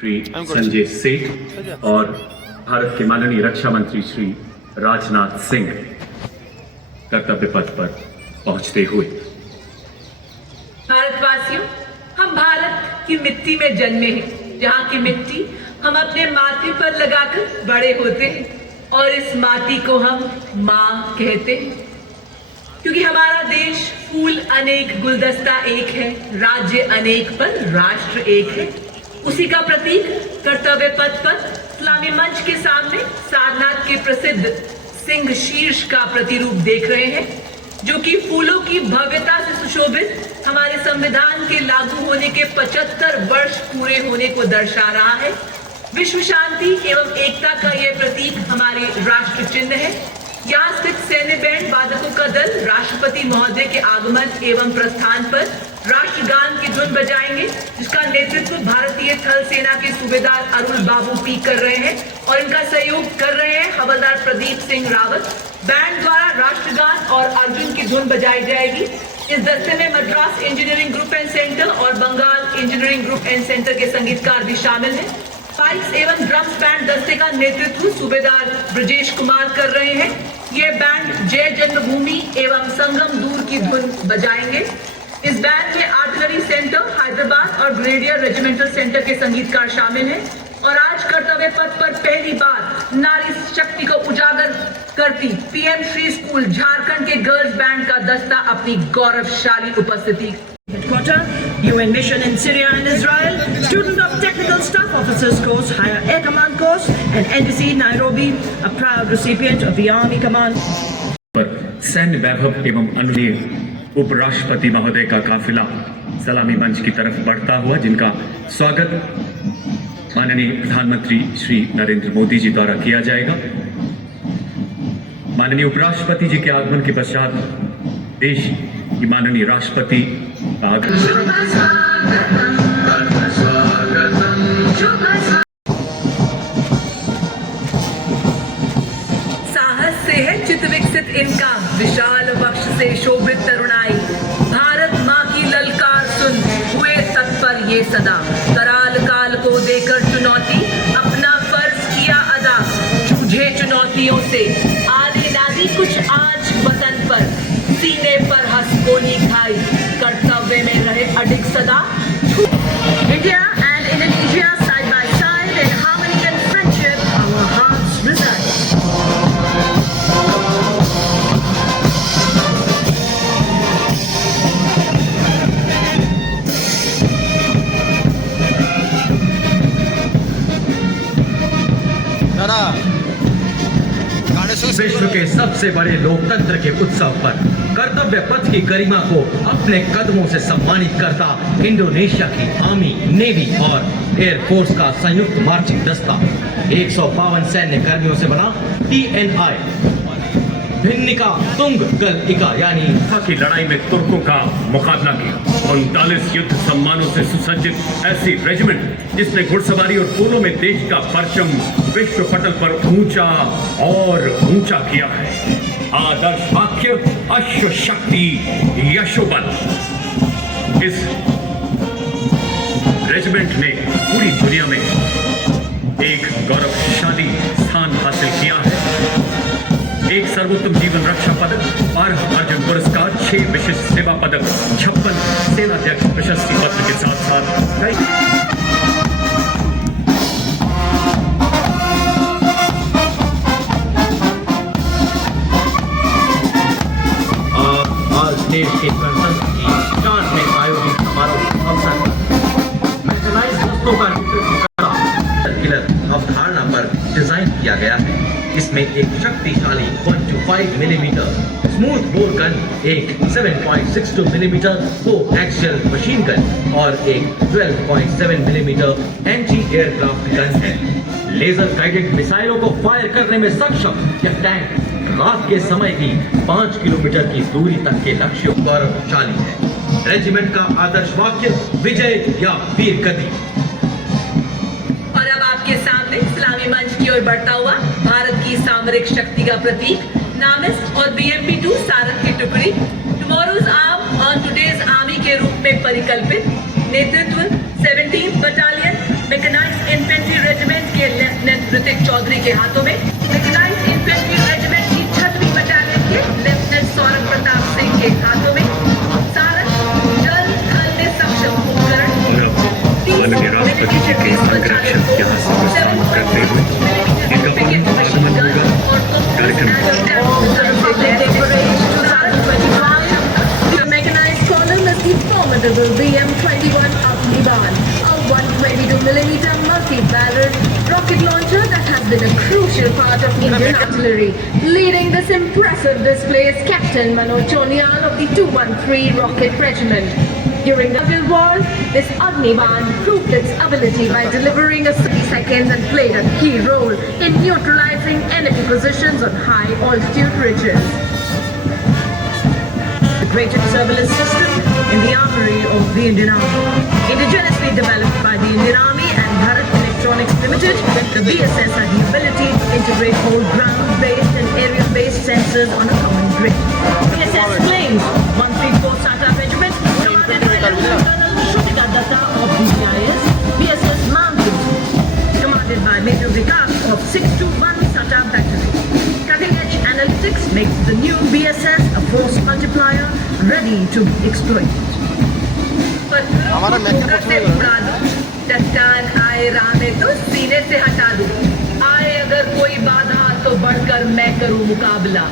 श्री संजय सेठ और भारत के माननीय रक्षा मंत्री श्री राजनाथ सिंह कर्तव्य पथ पर पहुंचते हुए। भारतवासियों, हम भारत की मिट्टी में जन्मे हैं, जहाँ की मिट्टी हम अपने माथे पर लगाकर बड़े होते हैं और इस माटी को हम माँ कहते हैं, क्योंकि हमारा देश फूल अनेक गुलदस्ता एक है, राज्य अनेक पर राष्ट्र एक है। उसी का प्रतीक कर्तव्य पथ पर इस्लामी मंच के सामने सारनाथ के प्रसिद्ध सिंह शीर्ष का प्रतिरूप देख रहे हैं, जो कि फूलों की भव्यता से सुशोभित हमारे संविधान के लागू होने के 75 वर्ष पूरे होने को दर्शा रहा है। विश्व शांति एवं एकता का यह प्रतीक हमारे राष्ट्र चिन्ह है। यहाँ स्थित सैन्य बैंड वादकों का दल राष्ट्रपति महोदय के आगमन एवं प्रस्थान पर राष्ट्रगान की धुन बजाएंगे, जिसका नेतृत्व भारतीय थल सेना के सूबेदार अरुण बाबू पी कर रहे हैं और इनका सहयोग कर रहे हैं हवलदार प्रदीप सिंह रावत। बैंड द्वारा राष्ट्रगान और अर्जुन की धुन बजाई जाएगी। इस दस्ते में Madras engineering group and centre और Bengal engineering group and centre के संगीतकार भी शामिल हैं। पाइप्स एवं ड्रम्स बैंड दस्ते का नेतृत्व सूबेदार ब्रजेश कुमार कर रहे हैं। ये बैंड जय जन्मभूमि एवं संगम दूर की धुन बजाएंगे। इस बैंड में आर्टिलरी सेंटर हैदराबाद और ग्रेडियर रेजिमेंटल सेंटर के संगीतकार शामिल हैं। और आज कर्तव्य पथ पर पहली बार नारी शक्ति को उजागर करती पीएम श्री स्कूल झारखंड के गर्ल्स बैंड का दस्ता अपनी गौरवशाली उपस्थिति। Headquarter, UN Mission in Syria and Israel, student of Technical Staff Officers Course, Higher Air Command Course, and NDC Nairobi, a proud recipient of the Army Command. पर सैन्य वैभव एवं अन्य उपराष्ट्रपति महोदय का काफिला सलामी मंच की तरफ बढ़ता हुआ, जिनका स्वागत माननीय प्रधानमंत्री श्री नरेंद्र मोदी जी द्वारा किया जाएगा। माननीय उपराष्ट्रपति जी के आगमन के पश्चात देश की माननीय राष्ट्रपति का आगमन। साहस से है चित विकसित इनका, विशाल वक्ष से शोभित तरुणाई। भारत माँ की ललकार सुन हुए तत्पर ये सदा, कराल काल को देकर चुनौती अपना फर्ज किया अदा। जूझे चुनौतियों से आने नादी कुछ आज वतन पर, सीने पर हंस गोली खाई कर्तव्य में रहे अडिग सदा। India and Indonesia side by side in harmony and friendship, our hearts reside. विश्व के सबसे बड़े लोकतंत्र के उत्सव पर कर्तव्य पथ की गरिमा को अपने कदमों से सम्मानित करता इंडोनेशिया की आर्मी, नेवी और एयरफोर्स का संयुक्त मार्चिंग दस्ता 152 सैन्य कर्मियों से बना TNI भिन्निका तुंगगल इका यानी की लड़ाई में तुर्कों का मुकाबला किया। 39 युद्ध सम्मानों से सुसज्जित ऐसी रेजिमेंट जिसने घुड़सवारी और पोलो में देश का परचम विश्व पटल पर ऊंचा और ऊंचा किया है। आदर्श वाक्य अश्व शक्ति यशोबल। इस रेजिमेंट ने पूरी दुनिया में एक गौरवशाली स्थान हासिल किया है। एक सर्वोत्तम जीवन रक्षा पदक, 12 अर्जुन पुरस्कार, 6 विशिष्ट सेवा पदक, 56 सेनाध्यक्ष प्रशस्ति पत्र के साथ साथ आज देश के गणतंत्र की जान में आयोजित समारोह अवसर मैकेनाइज्ड दस्तों का अवधारणा पर डिजाइन किया गया है। इसमें एक शक्तिशाली 125 मिलीमीटर स्मूथ बोर गन, एक 7.62 मिलीमीटर को एक्सियल मशीन गन और एक 12.7 मिलीमीटर एंटी एयरक्राफ्ट गन है। लेजर गाइडेड मिसाइलों को फायर करने में सक्षम यह टैंक रात के समय की 5 किलोमीटर की दूरी तक के लक्ष्यों पर गौरवशाली है। रेजिमेंट का आदर्श वाक्य विजय या वीर गति। और अब आपके सामने इस्लामी मंच की ओर बढ़ता हुआ भारत की सामरिक शक्ति का प्रतीक नामिस और BMP-2 सारंग की टुकड़ी tomorrow's arm on today's army के रूप में परिकल्पित। नेतृत्व 17th battalion mechanised Hrithik Chaudhary के हाथों में, मैकेनाइज्ड इन्फेंट्री रेजिमेंट की 6वीं बटालियन के लेफ्टिनेंट सौरभ प्रताप सिंह के हाथों में सारंग जल थल में सक्षम उपकरण, माननीय राष्ट्रपति जी के अंगरक्षक यहाँ से प्रस्थान करते हुए इनका पूर्ण आगमन होगा। The mechanized column is the formidable BM-21 Agniban, a 122mm multi-barrel rocket launcher that has been a crucial part of Indian artillery. Leading this impressive display is Captain Manoj Chonial of the 213 Rocket Regiment. During the Civil War, this Agniban proved its ability by delivering a 30 seconds and played a key role in neutralizing enemy positions on high altitude ridges. Integrated surveillance system in the armory of the Indian Army. Indigenously developed by the Indian Army and Bharat Electronics Limited, the BSS had the ability to integrate all ground-based and aerial-based sensors on a common grid. BSS claims 134 Satap Regiment, commanded by Lieutenant Colonel Shrutika Datta of DCIS, BSS Mountain, commanded by Major Vikas of 621 Satap Battery. Cutting-edge analytics makes the new BSS a force multiplier ready to be exploited. चट्टान आए राह में तो सीने से हटा दूं, आए अगर कोई बाधा तो बढ़कर मैं करूं मुकाबला,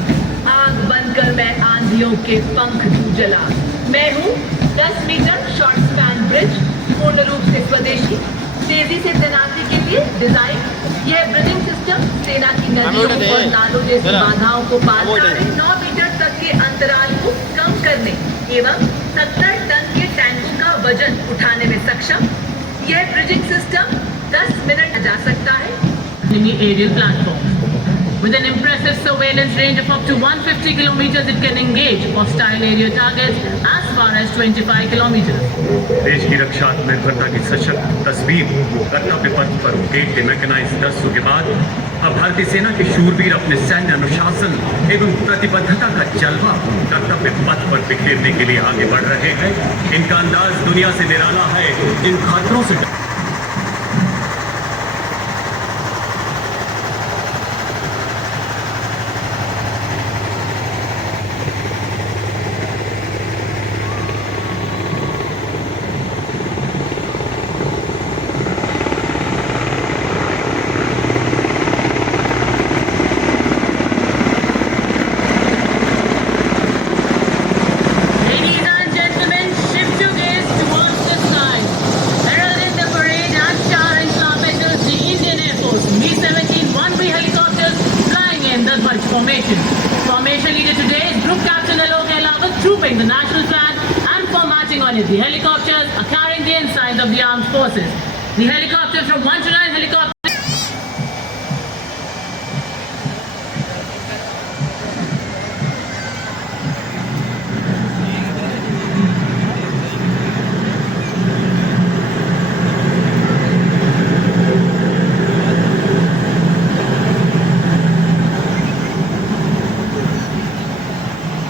आग बनकर मैं आंधियों के पंख दूं जला। मैं हूं 10 मीटर शॉर्ट स्पैन ब्रिज, पूर्ण रूप से स्वदेशी, तेजी से तैनाती के लिए डिजाइन। यह ब्रिजिंग सिस्टम सेना की नदियों और नालों जैसी बाधाओं को पार कर 9 मीटर तक के अंतराल को कम करने एवं 70 टन के टैंकों का वजन उठाने में सक्षम। यह ब्रिजिंग सिस्टम 10 मिनट जा सकता है। Enemy aerial platform. With an impressive surveillance range of up to 150 kilometers, it can engage hostile area targets as far as 25 kilometers. देश की रक्षा आत्मनिर्भरता की सशक्त तस्वीर कर्तव्य पथ पर उकेरते मैकेनाइज्ड दस्तों के बाद अब भारतीय सेना के शूरवीर अपने सैन्य अनुशासन एवं प्रतिबद्धता का जलवा कर्तव्य पथ पर बिखेरने के लिए आगे बढ़ रहे हैं। इनका अंदाज दुनिया से निराला है। इन खतरों से Ladies and gentlemen, shift your gaze towards the sky. Heralding the parade and showering star petals, the Indian Air Force Mi-17 1B helicopters flying in the Dvaj formation. Formation leader today is Group Captain Alok Ailawat, trooping the national flag and formatting on it. The helicopters are carrying the ensigns of the armed forces. The helicopters from 129 helicopter.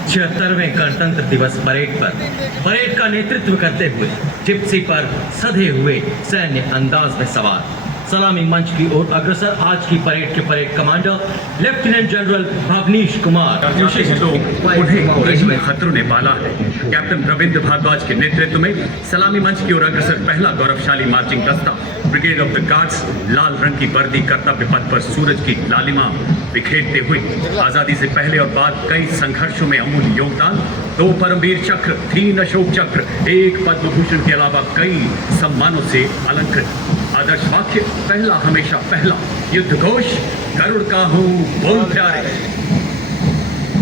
छिहत्तरवें गणतंत्र दिवस parade का नेतृत्व करते हुए Gypsy पर सधे हुए सैन्य अंदाज में सवार सलामी मंच की ओर अग्रसर आज की परेड के parade commander lieutenant general Bhavnish Kumar. उन्हें खतरों ने पाला है। कैप्टन रविंद्र भारद्वाज के नेतृत्व में सलामी मंच की ओर अग्रसर पहला गौरवशाली मार्चिंग दस्ता ब्रिगेड ऑफ द गार्ड्स लाल रंग की वर्दी कर्तव्य पथ पर सूरज की लालिमा बिखेरते हुए आजादी से पहले और बाद कई संघर्षों में अमूल्य योगदान, 2 परमवीर चक्र, 3 अशोक चक्र, 1 पद्म भूषण के अलावा कई सम्मानों से अलंकृत। आदर्श वाक्य पहला हमेशा पहला, युद्ध घोष गरुड़ का हूँ बोल प्यारे।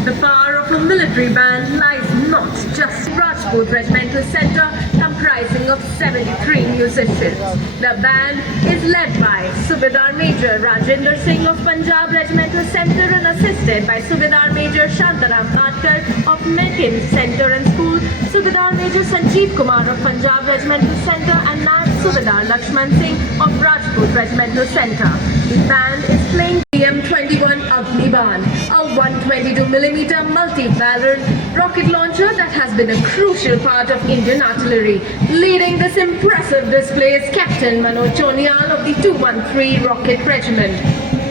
The power of a military band lies not just in Rajput Regimental Centre, comprising of 73 musicians. The band is led by Subedar Major Rajendra Singh of Punjab Regimental Centre and assisted by Subedar Major Shantaram Bhatkar of Meccan Centre and School, Subedar Major Sanjeev Kumar of Punjab Regimental Centre and Naib Subedar Lakshman Singh of Rajput Regimental Centre. The band is playing BM-21 Agniban, a 122mm multi-barrel rocket launcher that has been a crucial part of Indian artillery. Leading this impressive display is Captain Manoj Chonial of the 213 Rocket Regiment.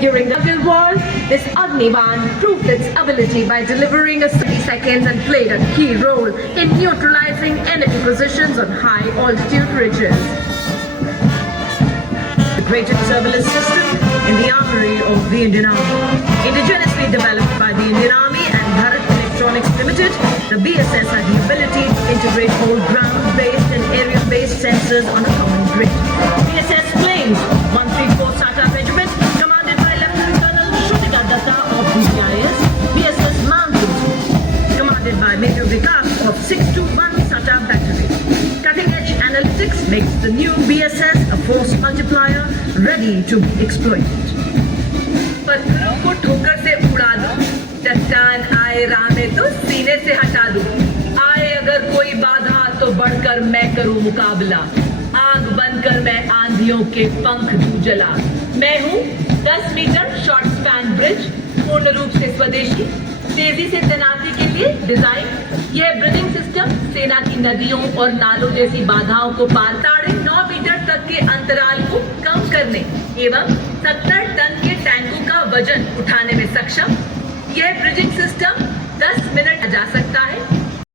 During the Civil War, this Agniban proved its ability by delivering a 30 seconds and played a key role in neutralizing enemy positions on high altitude ridges. Integrated surveillance system in the armory of the Indian Army. Indigenously developed by the Indian Army and Bharat Electronics Limited, the BSS had the ability to integrate all ground-based and aerial-based sensors on a common grid. BSS planes 134 SATA Regiment, commanded by Lieutenant Colonel Shrutika Datta of BGIS. BSS Mountains, commanded by Major Vikas of 621 SATA Battery. Cutting-edge analytics makes the new BSS a force multiplier ready to exploit it. पत्थरों को ठोकर से उड़ा दूं, चट्टान आए राह में तो सीने से हटा दूं। आए अगर कोई बाधा तो बढ़कर मैं करूं मुकाबला। आग बनकर मैं आंधियों के पंख दूं जला। मैं हूं 10 मीटर शॉर्ट स्पैन ब्रिज, पूर्ण रूप से स्वदेशी, तेजी से तैनाती के लिए डिजाइन। यह ब्रिजिंग सिस्टम सेना की नदियों और नालों जैसी बाधाओं को पार 9.5 मीटर तक के अंतराल को कम करने एवं 70 टन के टैंकों का वजन उठाने में सक्षम। यह ब्रिजिंग सिस्टम 10 मिनट जा सकता है।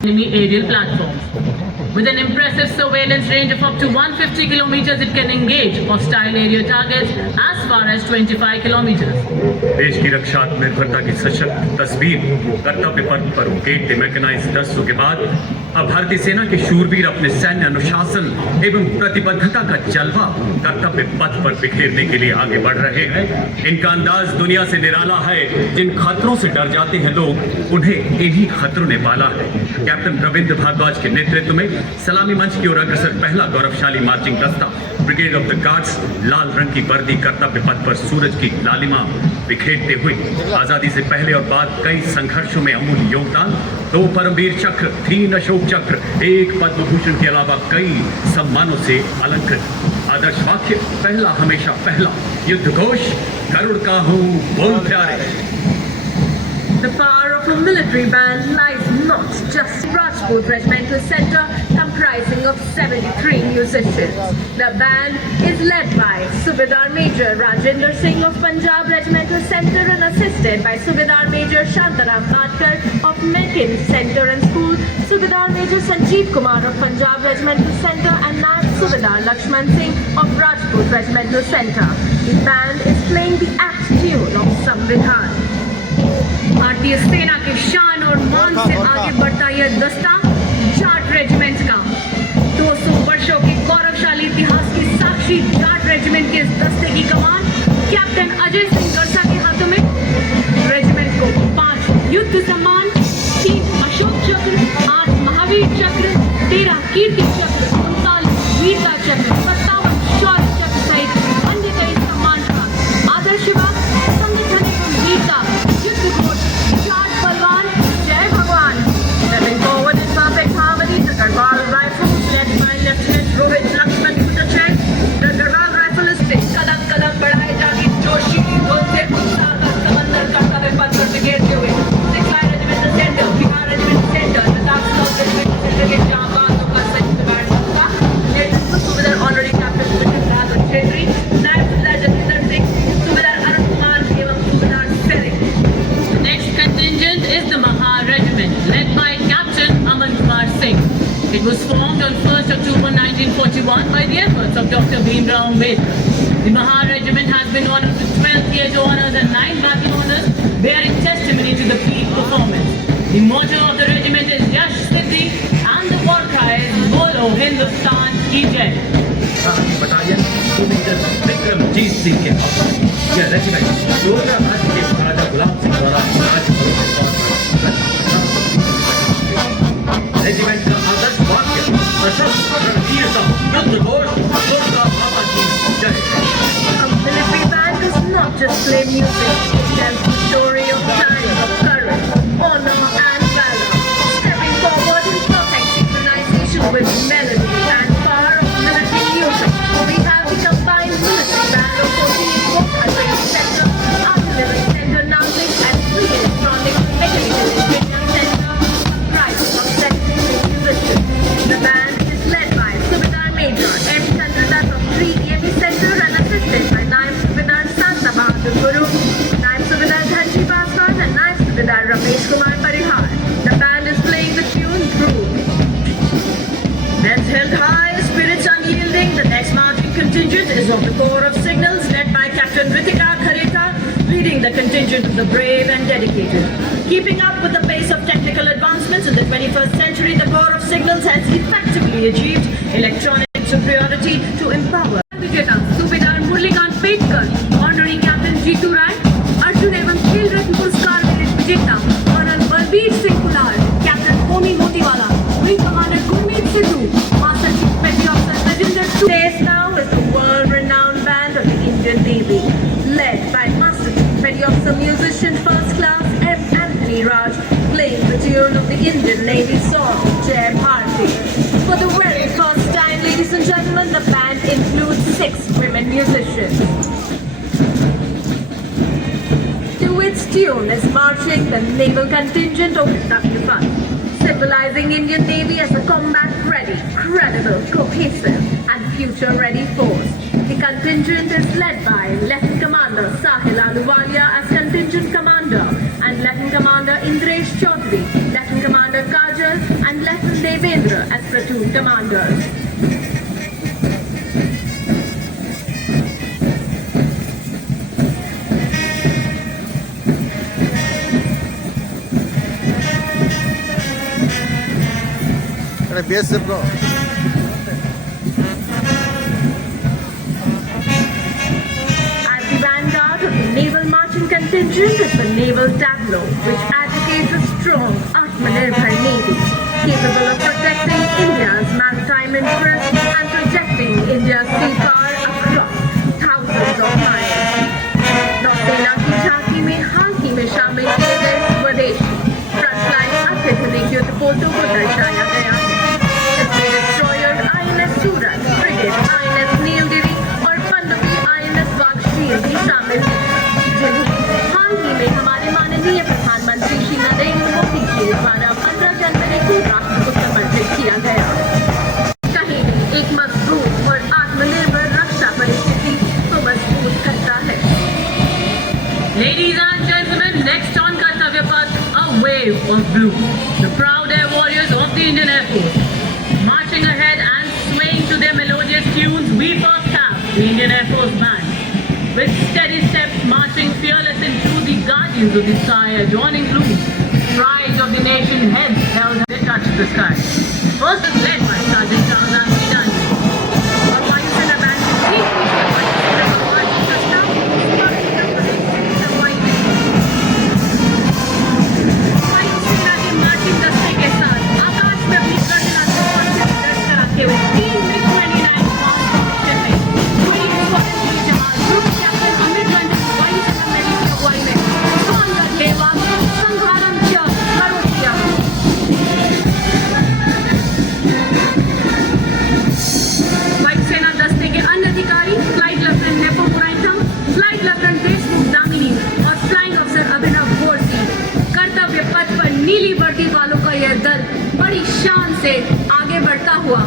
Enemy aerial platforms. With an impressive surveillance range of up to 150 kilometers, it can engage hostile area targets as far as 25 kilometers. देश की रक्षा आत्मनिर्भरता की सशक्त तस्वीर कर्तव्य पथ पर उकेरते मैकेनाइज्ड दस्तों के बाद अब भारतीय सेना के शूरवीर अपने सैन्य अनुशासन एवं प्रतिबद्धता का जलवा कर्तव्य पथ पर बिखेरने के लिए आगे बढ़ रहे हैं। इनका अंदाज दुनिया से निराला है। जिन खतरों से डर जाते हैं लोग, उन्हें इन्हीं खतरों ने पाला है। कैप्टन रविंद्र भारद्वाज के नेतृत्व में सलामी मंच की ओर अग्रसर पहला गौरवशाली मार्चिंग दस्ता ब्रिगेड ऑफ द गार्ड्स लाल रंग की वर्दी कर्तव्य पथ पर सूरज की लालिमा बिखेरते हुए आजादी से पहले और बाद कई संघर्षों में अमूल्य योगदान, 2 परमवीर चक्र, 3 अशोक चक्र, 1 पद्म भूषण के अलावा कई सम्मानों से अलंकृत। आदर्श वाक्य पहला हमेशा पहला, युद्ध घोष गरुड़ का हूँ बोल प्यारे। The power of a military band lies not just in Rajput Regimental Centre, comprising of 73 musicians. The band is led by Subedar Major Rajendra Singh of Punjab Regimental Centre and assisted by Subedar Major Shantaram Matkar of Mekin Centre and School, Subedar Major Sanjeev Kumar of Punjab Regimental Centre and Naib Subedar Lakshman Singh of Rajput Regimental Centre. The band is playing the act tune of Samvidhan. भारतीय सेना के शान और मान से आगे बढ़ता यह दस्ता जाट रेजिमेंट का 200 वर्षों के गौरवशाली इतिहास की साक्षी जाट रेजिमेंट के इस दस्ते की कमान कैप्टन अजय सिंह गरसा के हाथों में। रेजिमेंट को 5 युद्ध सम्मान, 3 अशोक चक्र, 8 महावीर चक्र, 13 कीर्ति चक्र, 39 वीरता चक्र, 57 शौर्य चक्र सहित अन्य कई सम्मान प्राप्त। आदर्शवाद, संगठन एवं वीरता, युद्ध घोष, जाट बलवान, जय भगवान। Stepping forward in perfect harmony, the Garhwal Rifles, led by Lieutenant Rohit Lakshman Kutachek. The Garhwal Rifleists कदम कदम बढ़ाए जाके जोशी से उत्साह का समंदर कर्तव्य पथ पर बिखेरते हुए 6 regimental centre, Bihar regimental centre, Ladakh south regimental centre के जांबाजों का संयुक्त बैंड होगा। नेतृत्व सूबेदार ऑनरेरी कैप्टन सुमित बहादुर छेत्री, नायब सूबेदार जतिंदर सिंह, सूबेदार अरुण कुमार एवं सूबेदार ceric. Next contingent is the Mahar Regiment, led by Captain Aman Kumar Singh. It was formed on 1st October 1941 by the efforts of Dr. Bhimrao Ambedkar. The Mahar Regiment has been honored with 12 theatre honours and 9 battle honours, bearing testimony to the peak performance. The motto of the regiment is Yash Siddhi and the war cry is Bolo Hindustan Ki Jai. Battalion सुमेजर विक्रमजीत सिंह के यह regiment योजना राज्य के महाराजा गुलाम सिंह द्वारा राजभरों के तौर पर रेजिमेंट का आदर्श वाक्य सशस्त्र रणवीरता युद्ध घोष दुर्गा माता की जय। A military band does not just play music, it tells the story of time of courage, honor and valor. Stepping forward in perfect synchronization with melody and power of military music, we have the combined military band of 14 Bokhara Sector, Artillery Corps of Signals led by Captain Ritika Khareta, leading the contingent of the brave and dedicated. Keeping up with the pace of technical advancements in the 21st century, the Corps of Signals has effectively achieved electronic superiority to empower. विजेता subedar Murlikant Petkar, honorary captain Jitu Rai, Arjuna एवं खेल रत्न पुरस्कार विजेता colonel Balbir Singh Kular, captain Homi Motiwala, wing commander Gurmeet Sidhu, master chief petty officer Rajendra This now is the world-renowned band of the Indian Navy, led by Master Chief Petty Officer Musician First Class M. Anthony Raj, playing the tune of the Indian Navy song Jai Bharati. For the very first time, ladies and gentlemen, the band includes 6 women musicians. To its tune is marching the naval contingent of W5, symbolizing Indian Navy as a combat-ready, credible, cohesive, and future-ready force. The contingent is led by Lieutenant Commander Sahil Aluwalia as contingent commander, and Lieutenant Commander Indresh Chaudhary, Lieutenant Commander Kajal, and Lieutenant Devendra as platoon commanders. BSF bro. At the vanguard of the naval marching contingent is the naval tableau, which advocates a strong Atmanirbhar Navy, capable of protecting India's maritime interests and projecting India's sea power across thousands of miles. नौसेना की झांकी में हाल ही में शामिल किए गए स्वदेशी frontline अत्याधुनिक युद्धपोतों को दर्शाया गया है। इसमें डिस्ट्रॉयर INS सूरत, फ्रिगेट INS नीलगिरी और पनडुब्बी INS वागशीर भी शामिल हैं, जिन्हें हाल ही में हमारे माननीय प्रधानमंत्री श्री नरेंद्र मोदी जी द्वारा 15 जनवरी को राष्ट्र को समर्पित किया गया। कहीं भी एक मजबूत और आत्मनिर्भर रक्षा परिस्थिति को मजबूत करता है। Ladies and gentlemen, next on Kartavya Path, a wave of blue. The proud air warriors of the Indian Air Force. Marching ahead and swaying to their melodious tunes, we first have the Indian Air Force Band. With steady steps marching fearless into the guardians of the sky, adorning blue. Pride of the nation, heads held they touch the sky. First is led by Sergeant Charles Anthony Dundee. और वायुसेना band की marching प्रस्ताव वायुसेना के marching दस्ते के साथ आकाश में अपनी गर्जना से दर्ज कराते हुए 3 MiG-29 कॉन्फ़िगरेशन में पूरी स्वतंत्र जहाज ग्रुप कैप्टन अमित मंडल वायुसेना मैरी की अगुवाई में स्वांग देवा संहारम च करोतिया। वायुसेना दस्ते के अन्य अधिकारी flight lieutenant Nepo Muraitham, flight lieutenant Deshmukh Damini और फ्लाइंग अफसर अभिनव गोरसी। कर्तव्य पथ पर नीली वर्दी वालों का यह दल बड़ी शान से आगे बढ़ता हुआ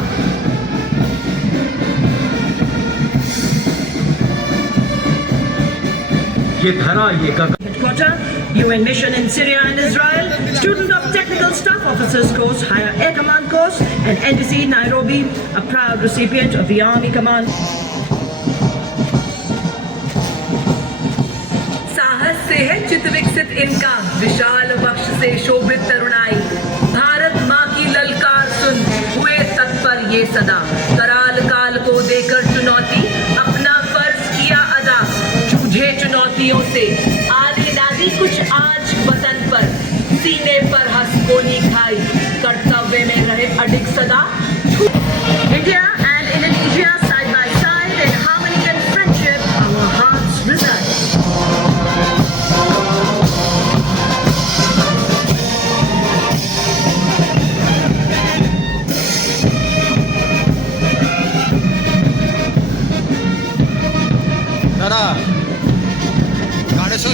ये धरा ये गगन Headquarter, UN Mission in Syria and Israel, student of Technical Staff Officers Course, Higher Air Command Course, and NDC Nairobi, a proud recipient of the Army Command. साहस से है चित विकसित इनका, विशाल वक्ष से शोभित तरुणाई। भारत माँ की ललकार सुन हुए तत्पर ये सदा, कराल काल को देकर चुनौती अपना फर्ज किया अदा। जूझे चुनौतियों से आदि दादी कुछ आज वतन पर, सीने पर हंस गोली खाई, कर्तव्य में रहे अडिग सदा। India and Indonesia side by side in harmony and friendship, our hearts reside.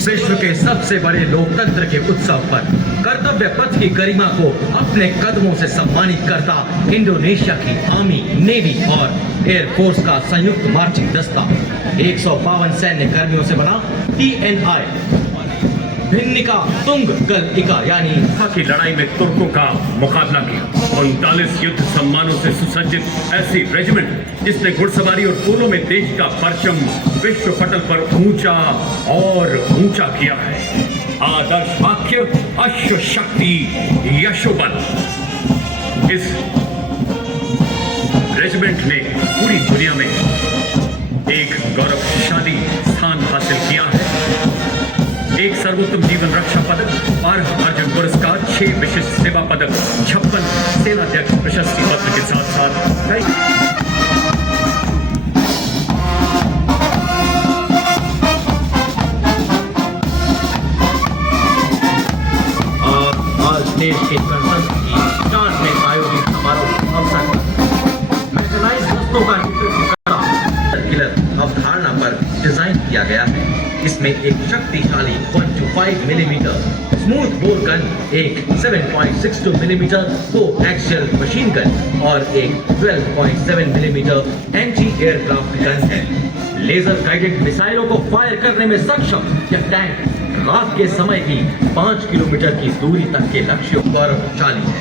विश्व के सबसे बड़े लोकतंत्र के उत्सव पर कर्तव्य पथ की गरिमा को अपने कदमों से सम्मानित करता इंडोनेशिया की आर्मी, नेवी और एयरफोर्स का संयुक्त मार्चिंग दस्ता 152 सैन्य कर्मियों से बना TNI भिन्निका तुंग कल इका यानी की लड़ाई में तुर्कों का मुकाबला किया। 39 युद्ध सम्मानों से सुसज्जित ऐसी रेजिमेंट जिसने घुड़सवारी और पोलो में देश का परचम विश्व पटल पर ऊंचा और ऊंचा किया है। आदर्श वाक्य अश्व शक्ति यशोबल। इस रेजिमेंट ने पूरी दुनिया में एक गौरवशाली स्थान हासिल किया है। एक सर्वोत्तम जीवन रक्षा पदक, 12 अर्जुन पुरस्कार, 6 विशिष्ट सेवा पदक, 56 सेनाध्यक्ष प्रशस्ति पत्र के साथ साथ कई देश के गणतंत्र की 60वें आयोजित समारोह अवसर पर मैकेनाइज्ड दस्तों का किलर अवधारणा पर डिजाइन किया गया है। इसमें एक शक्तिशाली 125 मिलीमीटर स्मूथ बोर गन, एक 7.62 मिलीमीटर को एक्सियल मशीन गन और एक 12.7 मिलीमीटर एंटी एयरक्राफ्ट गन है। लेजर गाइडेड मिसाइलों को फायर करने में सक्षम यह टैंक रात के समय भी 5 किलोमीटर की दूरी तक के लक्ष्यों गौरवशाली है।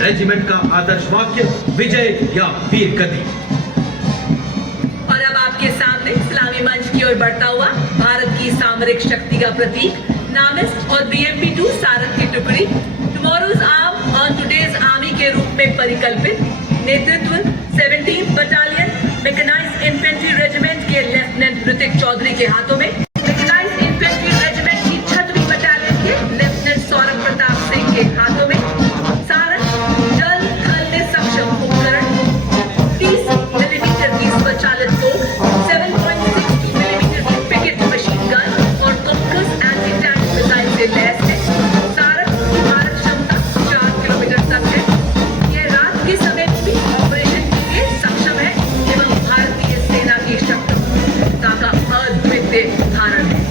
रेजिमेंट का आदर्श वाक्य विजय या वीर गति। और अब आपके सामने इस्लामी मंच की ओर बढ़ता हुआ भारत की सामरिक शक्ति का प्रतीक नामिस्ट और BMP-2 सारंग की टुकड़ी tomorrow's arm on today's army के रूप में परिकल्पित, नेतृत्व 17th battalion mechanised infantry regiment के लेफ्टिनेंट ऋतिक चौधरी के हाथों में, मैकेनाइज्ड इन्फेंट्री रेजिमेंट की 6वीं बटालियन के लेफ्टिनेंट सौरभ प्रताप सिंह के हाथों में सारंग जल थल में सक्षम उपकरण, 30 मिलीमीटर की स्वचालित तोप, 7.62 मिलीमीटर की पिकेट मशीन गन और तोपकस एंटी टैंक मिसाइल से लैस है। सारंग की मारक क्षमता 4 किलोमीटर तक है। यह रात के समय भी ऑपरेशन के लिए सक्षम है एवं भारतीय सेना की क्षमता का अद्वितीय उदाहरण है।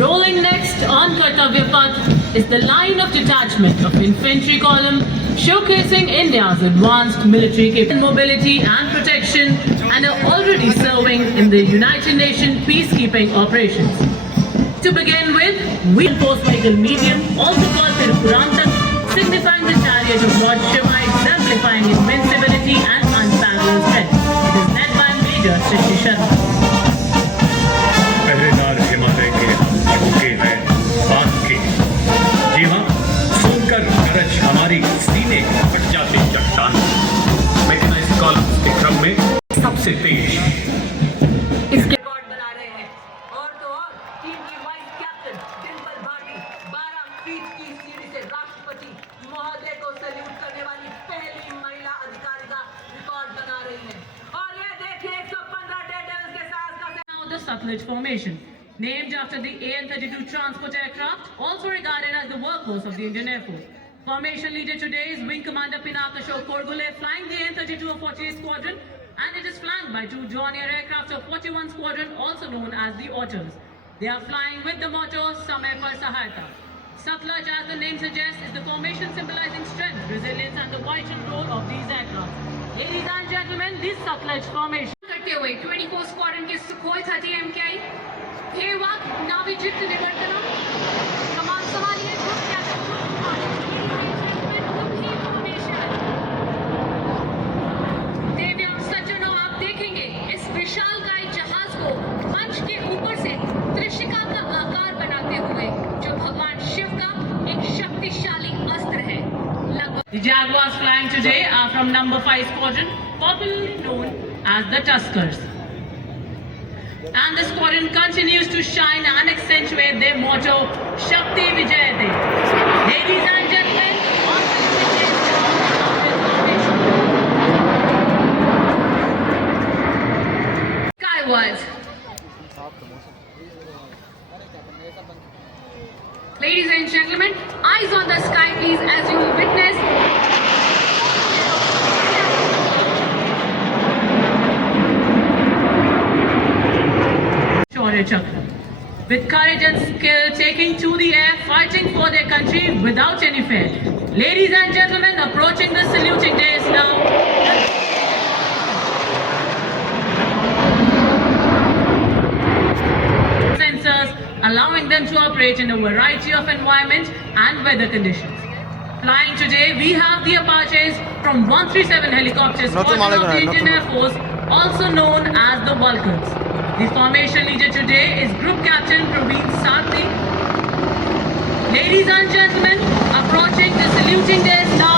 Rolling next on Kartavya Path is the line of detachment of infantry column showcasing India's advanced military mobility and protection and are already serving in the United Nations peacekeeping operations. To begin with, we post vehicle medium, also called Tirupurantak, signifying the chariot of Lord Shiva, exemplifying invincibility and unparalleled strength. It is led by Major Shashi Sharma. पहरेदार हिमालय के झुके हैं बात के। जी हाँ, सुनकर गरज हमारी सीने फट जाते चट्टान। मैकेनाइज्ड कॉलम्स के क्रम में सबसे तेज इसके रिकॉर्ड बना रहे हैं। और तो और टीम की vice captain Dimple Bhati 12 feet की सीढ़ी से राष्ट्रपति महोदय को सैल्यूट करने वाली पहली महिला अधिकारी का रिकॉर्ड बना रही है। और ये देखिए 115 डेडेल्स के साथ का Now the Sutlej formation, named after the AN-32 transport aircraft, also regarded as the workhorse of the Indian Air Force. Formation leader today is Wing Commander Pinakashore Korgule, flying the AN-32 of 48 Squadron, and it is flanked by 2 Dornier aircraft of 41 Squadron, also known as the Otters. They are flying with the motto Samay Par Sahayata. Sutlej, as the name suggests, is the formation symbolizing strength, resilience, and the vital role of these aircraft. Ladies and gentlemen, this Sutlej formation. करते हुए 24 squadron के Sukhoi 30 MKI हेवाक नाविजित निवर्तनम कमान संभालिए group captain देव्या सज्जनों, आप देखेंगे इस विशालकाय जहाज को मंच के ऊपर से त्रिशिका का आकार बनाते हुए, जो भगवान शिव का एक शक्तिशाली अस्त्र है। The Jaguars flying today are from number 5 Squadron, popularly known as the Tuskers. And the squadron continues to shine and accentuate their motto, Shakti Vijayate. Ladies and gentlemen, on to the Skyward. Ladies and gentlemen, eyes on the sky please as you will witness Shaurya Chakra. with courage and skill, taking to the air, fighting for their country without any fear. Ladies and gentlemen, approaching the saluting days now. Sensors, allowing them to operate in a variety of environment and weather conditions. Flying today, we have the Apaches from 137 Helicopter Squadron of the Indian Air Force, also known as the Vulcans. The formation leader today is Group Captain Praveen Sarthi. Ladies and gentlemen, approaching the saluting days now.